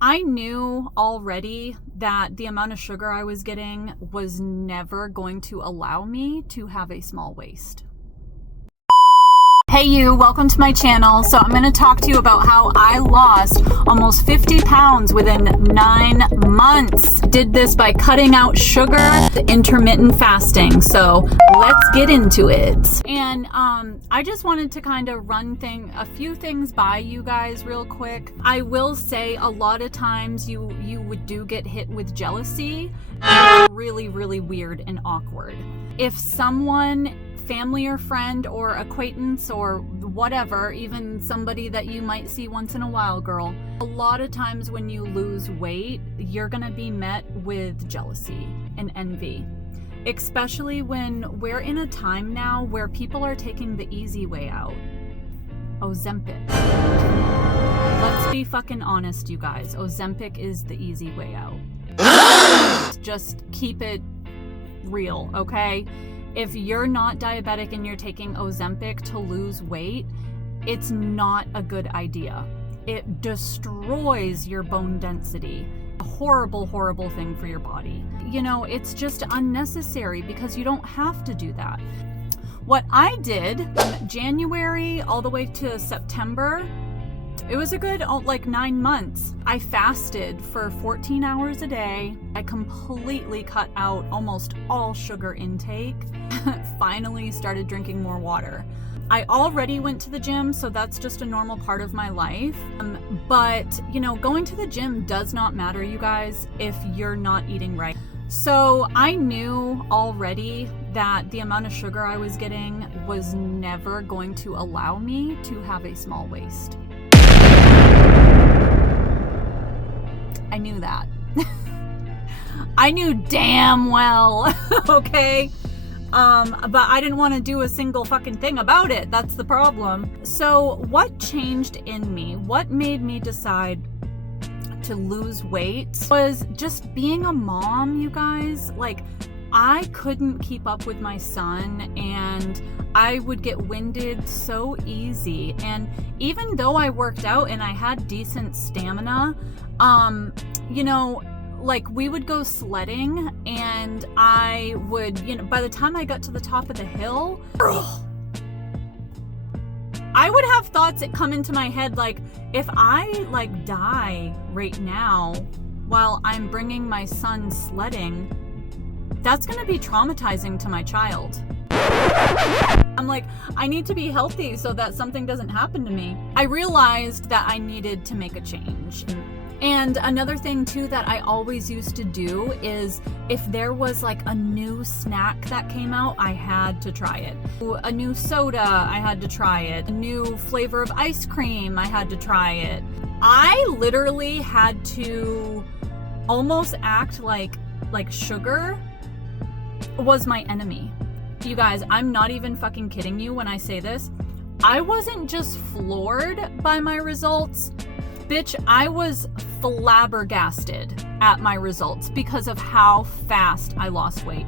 I knew already that the amount of sugar I was getting was never going to allow me to have a small waist. Hey you, welcome to my channel. So I'm going to talk to you about how I lost almost 50 pounds within 9 months. Did this by cutting out sugar, intermittent fasting. So let's get into it. And I just wanted to kind of run a few things by you guys real quick. I will say a lot of times you do get hit with jealousy. It's really, really weird and awkward. If someone, family or friend or acquaintance or whatever, even somebody that you might see once in a while, girl, a lot of times when you lose weight, you're gonna be met with jealousy and envy, especially when we're in a time now where people are taking the easy way out. Ozempic. Let's be fucking honest, you guys. Ozempic is the easy way out. Just keep it real, okay? If you're not diabetic and you're taking Ozempic to lose weight, it's not a good idea. It destroys your bone density. A horrible, horrible thing for your body. You know, it's just unnecessary because you don't have to do that. What I did from January all the way to September, it was a good 9 months. I fasted for 14 hours a day. I completely cut out almost all sugar intake. Finally started drinking more water. I already went to the gym, so that's just a normal part of my life. But, you know, going to the gym does not matter, you guys, if you're not eating right. So I knew already that the amount of sugar I was getting was never going to allow me to have a small waist. I knew that. I knew damn well, okay? But I didn't want to do a single fucking thing about it. That's the problem. So what changed in me? What made me decide to lose weight was just being a mom, you guys. Like, I couldn't keep up with my son and I would get winded so easy. And even though I worked out and I had decent stamina, you know, like we would go sledding and I would, you know, by the time I got to the top of the hill, I would have thoughts that come into my head like, if I like die right now while I'm bringing my son sledding, that's going to be traumatizing to my child. I'm like, I need to be healthy so that something doesn't happen to me. I realized that I needed to make a change. And another thing too that I always used to do is if there was like a new snack that came out, I had to try it. A new soda, I had to try it. A new flavor of ice cream, I had to try it. I literally had to almost act like sugar was my enemy. You guys, I'm not even fucking kidding you when I say this. I wasn't just floored by my results. Bitch, I was flabbergasted at my results because of how fast I lost weight.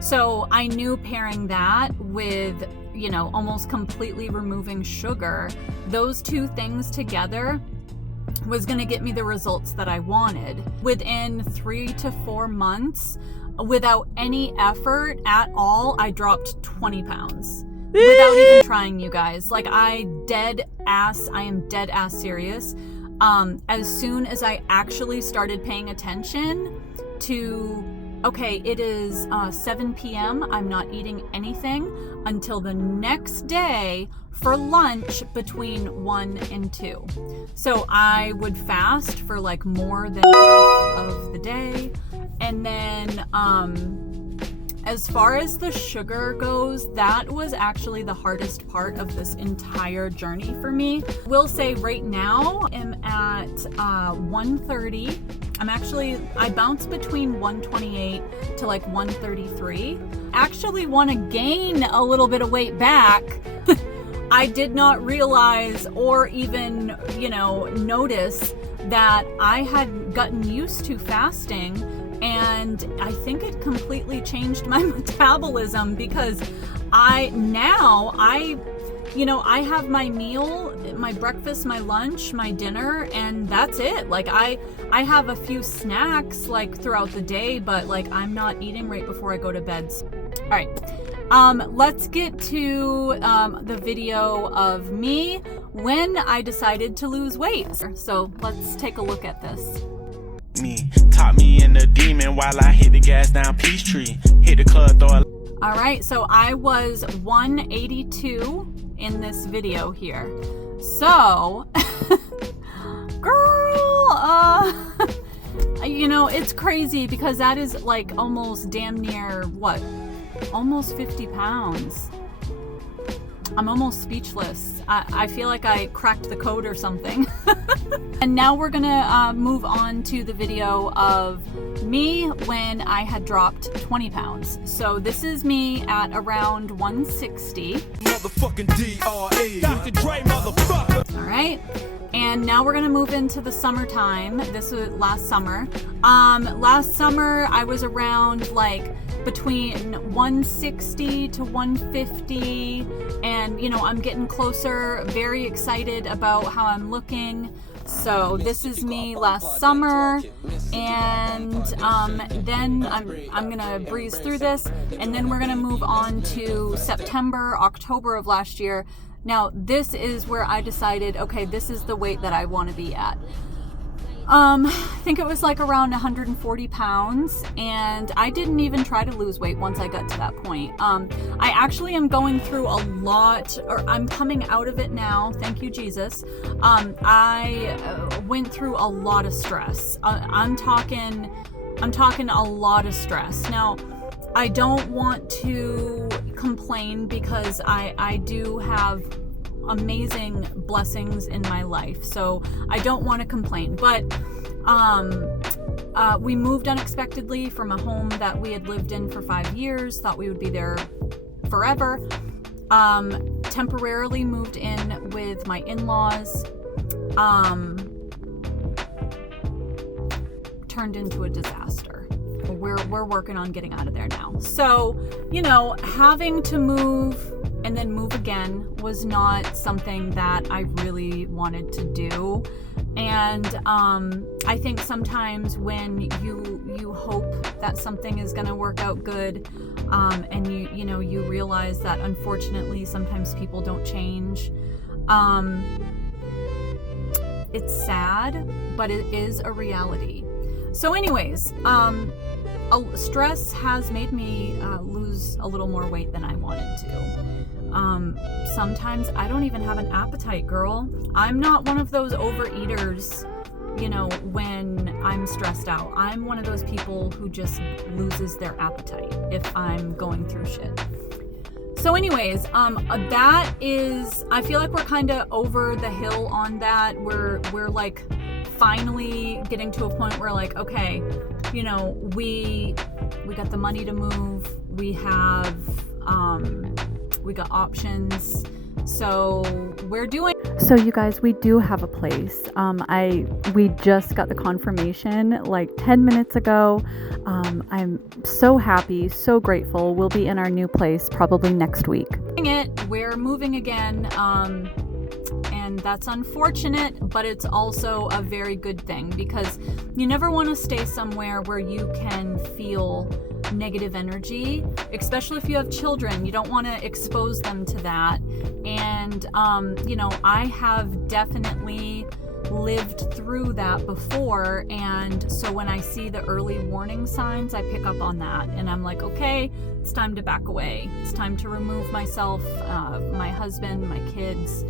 So I knew pairing that with, you know, almost completely removing sugar, those two things together was going to get me the results that I wanted. Within 3 to 4 months, without any effort at all, I dropped 20 pounds. Without even trying, you guys. Like, I am dead ass serious. As soon as I actually started paying attention to, okay, it is 7 p.m. I'm not eating anything until the next day for lunch between 1 and 2. So I would fast for like more than half of the day. And then, as far as the sugar goes, that was actually the hardest part of this entire journey for me. Will say right now I'm at 130. I bounce between 128 to like 133. Actually want to gain a little bit of weight back. I did not realize or even, you know, notice that I had gotten used to fasting. And I think it completely changed my metabolism because I have my my breakfast, my lunch, my dinner, and that's it. Like I have a few snacks like throughout the day, but like I'm not eating right before I go to bed. All right. Let's get to the video of me when I decided to lose weight. So let's take a look at this. Me taught me in the demon while I hit the gas down Peachtree. Hit the club, throw a... All right, so I was 182 in this video here. So, girl, you know, it's crazy because that is like almost damn near, what, almost 50 pounds. I'm almost speechless. I feel like I cracked the code or something. And now we're gonna move on to the video of me when I had dropped 20 pounds. So this is me at around 160. Motherfucking D.R.E. Dr. Dre, motherfucker. All right. And now we're gonna move into the summertime. This was last summer. Last summer I was around like between 160 to 150, and you know, I'm getting closer, very excited about how I'm looking. So this is me last summer, and then I'm gonna breeze through this, and then we're gonna move on to September, October of last year. Now this is where I decided, okay, this is the weight that I want to be at. I think it was like around 140 pounds, and I didn't even try to lose weight once I got to that point. I actually am going through a lot, or I'm coming out of it now, thank you Jesus. I went through a lot of stress. I'm talking a lot of stress. Now, I don't want to complain because I do have amazing blessings in my life, so I don't want to complain, but we moved unexpectedly from a home that we had lived in for 5 years, thought we would be there forever. Temporarily moved in with my in-laws. Turned into a disaster. We're working on getting out of there now. So, you know, having to move and then move again was not something that I really wanted to do. And I think sometimes when you hope that something is going to work out good, and you realize that unfortunately sometimes people don't change, it's sad, but it is a reality. So anyways, stress has made me lose a little more weight than I wanted to. Sometimes I don't even have an appetite, girl. I'm not one of those overeaters, you know, when I'm stressed out. I'm one of those people who just loses their appetite if I'm going through shit. So anyways, that is, I feel like we're kind of over the hill on that. We're like finally getting to a point where like, okay, you know, we got the money to move. We have, we got options. So we're doing. So you guys, we do have a place. We just got the confirmation like 10 minutes ago. I'm so happy, so grateful. We'll be in our new place probably next week. We're moving again. And that's unfortunate, but it's also a very good thing because you never want to stay somewhere where you can feel negative energy, especially if you have children. You don't want to expose them to that. And, you know, I have definitely lived through that before, and so when I see the early warning signs, I pick up on that, and I'm like, okay, it's time to back away. It's time to remove myself, my husband, my kids,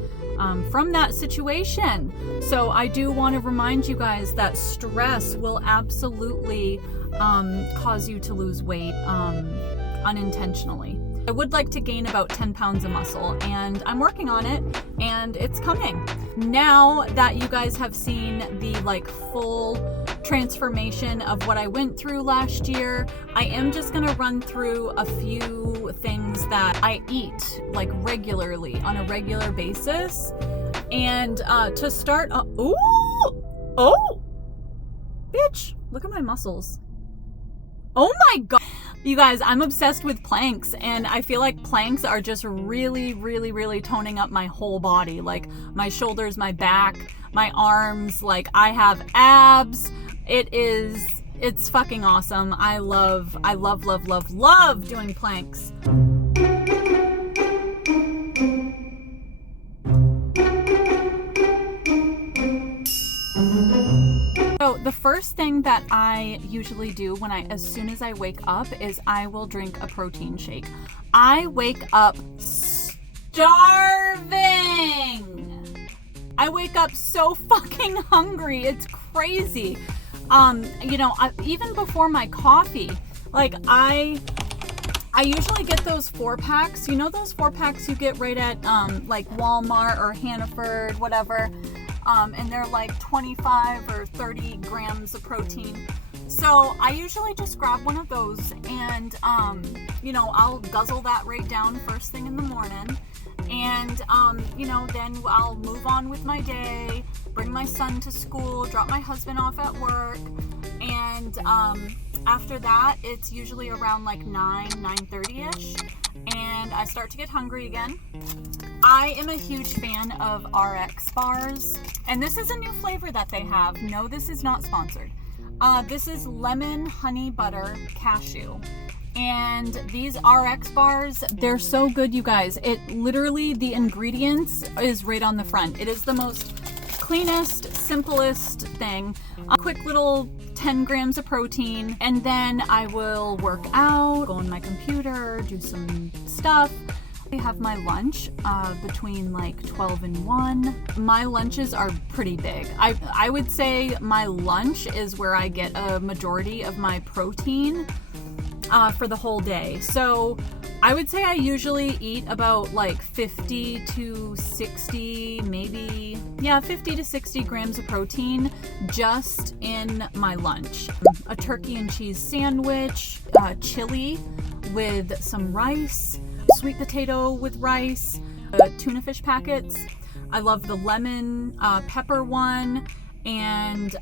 from that situation. So I do want to remind you guys that stress will absolutely cause you to lose weight unintentionally. I would like to gain about 10 pounds of muscle, and I'm working on it, and it's coming. Now that you guys have seen the like full transformation of what I went through last year, I am just gonna run through a few things that I eat like regularly on a regular basis. And to start, oh, bitch, look at my muscles. Oh my God. You guys, I'm obsessed with planks, and I feel like planks are just really, really, really toning up my whole body. Like my shoulders, my back, my arms, like I have abs. It's fucking awesome. I love doing planks. So the first thing that I usually do as soon as I wake up is I will drink a protein shake. I wake up starving. I wake up so fucking hungry. It's crazy. Even before my coffee, like I usually get those 4-packs. You know those 4-packs you get right at like Walmart or Hannaford, whatever. And they're like 25 or 30 grams of protein. So I usually just grab one of those and, I'll guzzle that right down first thing in the morning. And, then I'll move on with my day, bring my son to school, drop my husband off at work. And after that, it's usually around like 9:30ish. And I start to get hungry again. I am a huge fan of RX bars, and this is a new flavor that they have. No, this is not sponsored. This is lemon honey butter cashew, and these RX bars, they're so good, you guys. It literally, the ingredients is right on the front. It is the most cleanest, simplest thing. A quick little 10 grams of protein, and then I will work out, go on my computer, do some stuff. I have my lunch between like 12 and 1. My lunches are pretty big. I would say my lunch is where I get a majority of my protein for the whole day. So I would say I usually eat about like 50 to 60, maybe, 50 to 60 grams of protein just in my lunch. A turkey and cheese sandwich, chili with some rice, sweet potato with rice, tuna fish packets. I love the lemon pepper one, and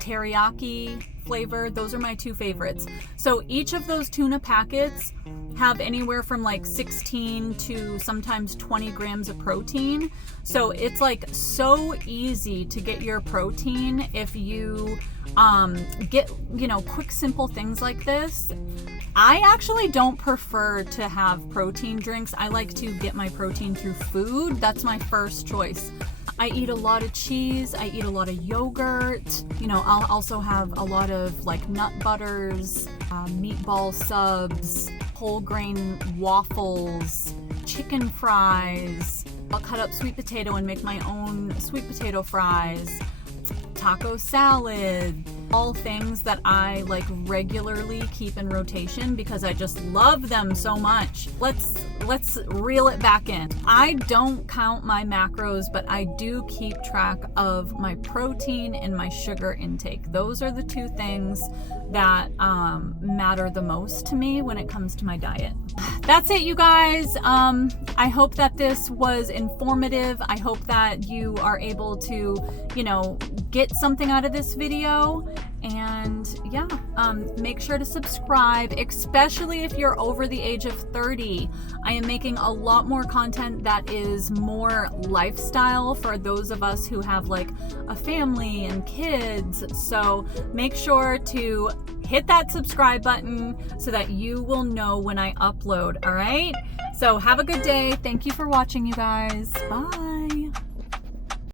teriyaki flavor. Those are my two favorites. So each of those tuna packets have anywhere from like 16 to sometimes 20 grams of protein. So it's like so easy to get your protein if you get, quick, simple things like this. I actually don't prefer to have protein drinks. I like to get my protein through food. That's my first choice. I eat a lot of cheese. I eat a lot of yogurt. I'll also have a lot of like nut butters, meatball subs, whole grain waffles, chicken fries. I'll cut up sweet potato and make my own sweet potato fries, taco salad. All things that I like regularly keep in rotation because I just love them so much. Let's reel it back in. I don't count my macros, but I do keep track of my protein and my sugar intake. Those are the two things that matter the most to me when it comes to my diet. That's it, you guys. I hope that this was informative. I hope that you are able to, get something out of this video. And make sure to subscribe, especially if you're over the age of 30. I am making a lot more content that is more lifestyle for those of us who have like a family and kids. So make sure to hit that subscribe button so that you will know when I upload. All right. So have a good day. Thank you for watching, you guys. Bye.